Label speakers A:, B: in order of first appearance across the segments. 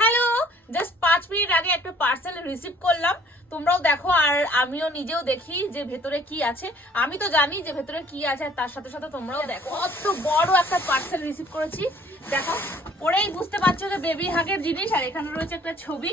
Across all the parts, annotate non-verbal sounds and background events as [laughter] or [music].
A: Hello just পাঁচ minute আগে একটা পার্সেল রিসিভ করলাম। তোমরাও দেখো, আর আমিও নিজেও দেখি যে ভেতরে কি আছে। আমি তো জানি যে ভেতরে কি আছে, আর তার সাথে সাথে তোমরাও দেখো। কত বড় একটা পার্সেল রিসিভ করেছি। দেখো পরেই বুঝতে পারছ যে বেবি হাগের জিনিস, আর এখানে রয়েছে একটা ছবি।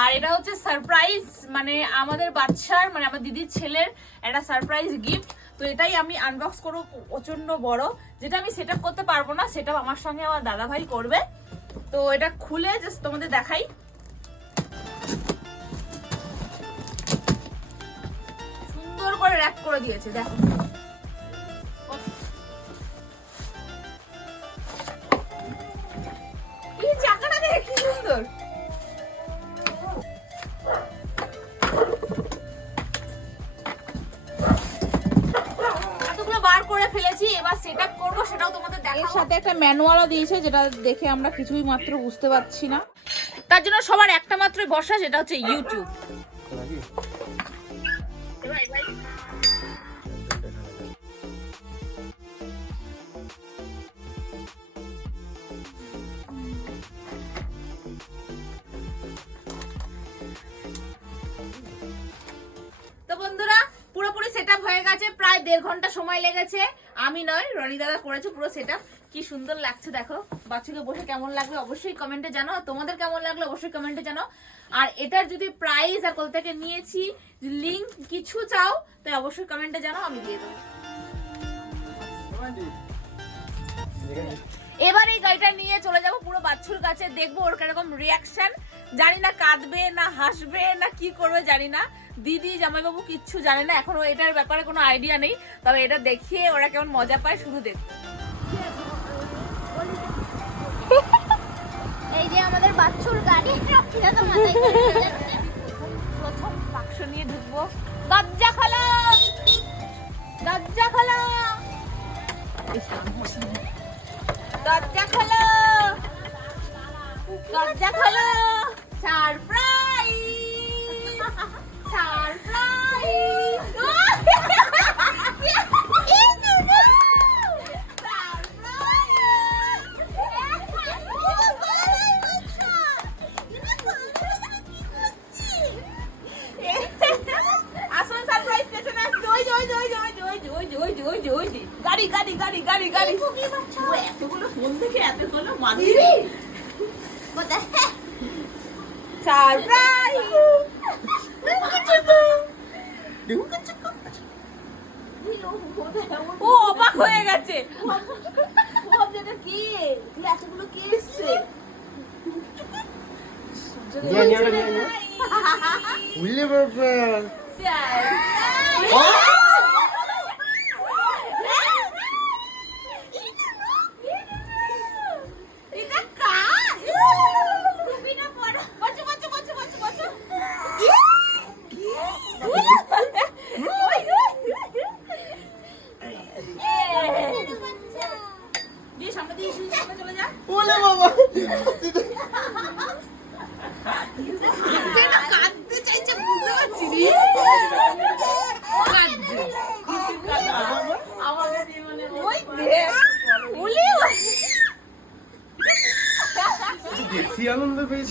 A: আর এটা হচ্ছে সারপ্রাইজ মানে আমাদের বাচ্চার মানে আমার দিদির ছেলের একটা সারপ্রাইজ গিফট তো এটাই আমি আনবক্স করব প্রচণ্ড বড়। যেটা আমি সেট করতে পারব না সেটা আমার সঙ্গে আমার দাদা ভাই করবে। তো এটা খুলে জাস্ট তোমাদের দেখাই। সুন্দর করে র্যাপ করে দিয়েছে, দেখো। এই চাকাটা দেখে কি সুন্দর। ফেলেছি এবার সেট আপ করব সেটাও তোমাদের
B: এর
A: দেখাবো।
B: সাথে একটা ম্যানুয়ালও দিয়েছে যেটা দেখে আমরা কিছুই মাত্র বুঝতে পারছি না।
A: তার জন্য সবার একটা মাত্রই বসা সেটা হচ্ছে ইউটিউব গেছে প্রায় দেড় ঘণ্টা সময় লেগেছে। আমি নয়, রনি দাদা করেছে পুরো সেটা কি সুন্দর লাগছে, দেখো। বাচ্চাকে বসে কেমন লাগবে অবশ্যই কমেন্টে জানো তোমাদের কেমন লাগল অবশ্যই কমেন্টে জানো আর এটার যদি প্রাইস আর কোথা থেকে নিয়েছি লিঙ্ক কিছু চাও, তাই অবশ্যই কমেন্টে জানো আমি দিয়ে দেবো। এবার এই গাড়িটা নিয়ে চলে যাব পুরো বাচ্চুর কাছে দেখব ওর কীরকম রিয়াকশন জানি না কাঁদবে না হাসবে না কি করবে জানি না। দিদি জামাইবাবু কিচ্ছু জানে না এখনও এটার ব্যাপারে কোনো আইডিয়া নেই। তবে এটা দেখিয়ে ওরা কেমন মজা পায় শুধু দেখব [laughs]
C: এই যে আমাদের বাচ্চুর গাড়ি।
A: প্রথম বাক্স নিয়ে ঢুকবো। দরজা খোলো! খোলো। দরজা খোলো। সারপ্রাইজ। সারপ্রাইজ। গাড়ি গাড়ি গাড়ি। এতগুলো ফোন থেকে ও অবাক হয়ে গেছে। এতগুলো
D: কে
A: এসছে?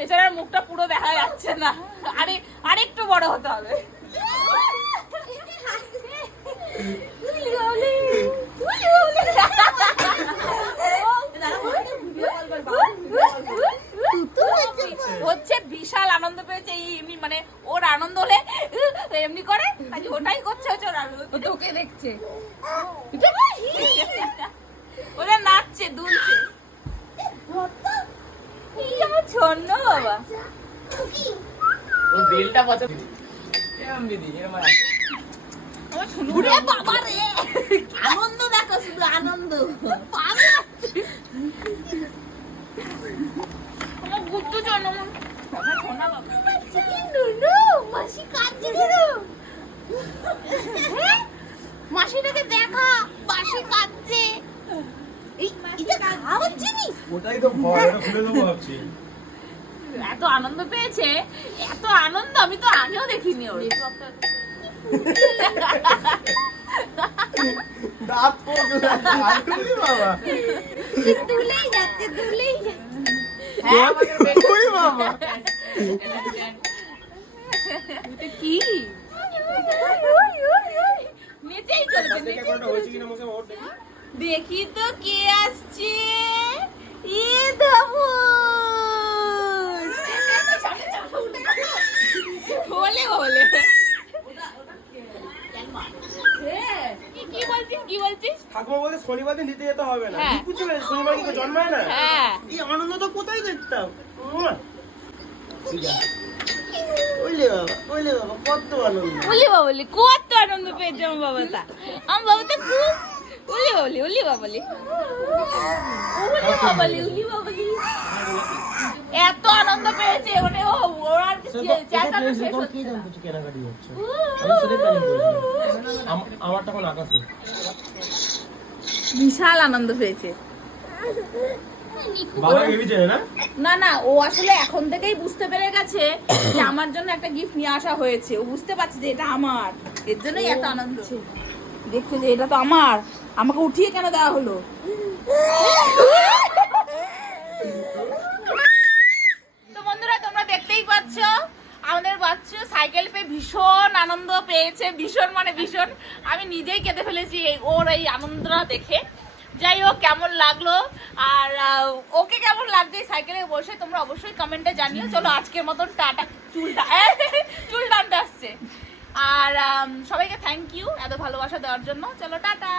A: বেচারার মুখটা পুরো দেখা যাচ্ছে না। আরে আরেকটু বড় হতে হবে। হচ্ছে বিশাল আনন্দ পেয়েছে এই এমনি মানে ওর আনন্দ হলে এমনি করে আজ ওটাই করছে হচ্ছে ওর আনন্দ। তোকে দেখছে। ওরা নাচছে দুলছে। ছন্ন বাবা
D: ওর বেলটা পাতে এরম দিদি এরম
A: মাসি কাঁদছে হ্যাঁ? মাসিটাকে দেখা মাসি কাঁদছে। এটা খাওয়ার জিনিস?
D: ওটাই তো ভয় ভাবছি।
A: এত আনন্দ পেয়েছে এত আনন্দ আমি তো আগেও দেখিনি ওর।
D: দাঁত বাবা
C: দুলেই যাচ্ছে দুলেই যাচ্ছে
A: হ্যাঁ,
D: ওই বাবা।
A: কি নিচেই চলছে
D: দেখে।
A: তো কে আসছে। এ দেবো বলে বলে কি বলছিস কি বলছিস
D: ঠাকুমা বলতে শনিবার দিন দিতে যেতে হবে না।
A: হ্যাঁ।
D: কিছু শনিবার কি জন্মায় না।
A: হ্যাঁ।
D: এই আনন্দ তো কোথায় দেখতাম। বাবা বাবা কত আনন্দ।
A: বাবলি কত আনন্দ পেয়েছে আমার খুব উলি বাবলি এত আনন্দ পেয়েছে মানে ও ওর আর কিছু চেঁচানো শেষ হচ্ছে না।
D: জানতো কেনাকাটি হচ্ছে? আমি সেটাই প্ল্যানিং করেছিলাম। আমার তখন আকাশে।
B: বিশাল আনন্দ পেয়েছে
D: না?
B: না ও আসলে এখন থেকেই বুঝতে পেরে গেছে যে আমার জন্য একটা গিফট নিয়ে আসা হয়েছে। ও বুঝতে পারছে যে এটা আমার। এর জন্যই এত আনন্দ। দেখছে যে এটা তো আমার। আমাকে উঠিয়ে কেন দেওয়া হলো
A: তো বন্ধুরা তোমরা দেখতেই পাচ্ছ আমাদের বাচ্চা সাইকেল পেয়ে ভীষণ আনন্দ পেয়েছে, ভীষণ মানে ভীষণ। আমি নিজেই কেঁদে ফেলেছি এই- ওর এই আনন্দটা দেখে। যাই হোক, কেমন লাগল? আর ওকে কেমন লাগছে সাইকেলে বসে তোমরা অবশ্যই কমেন্টে জানিও। চলো আজকের মতন টাটা, চুলটা [laughs] চুল টানতে আসছে। আর সবাইকে থ্যাংক ইউ এত ভালোবাসা দেওয়ার জন্য। চলো টাটা।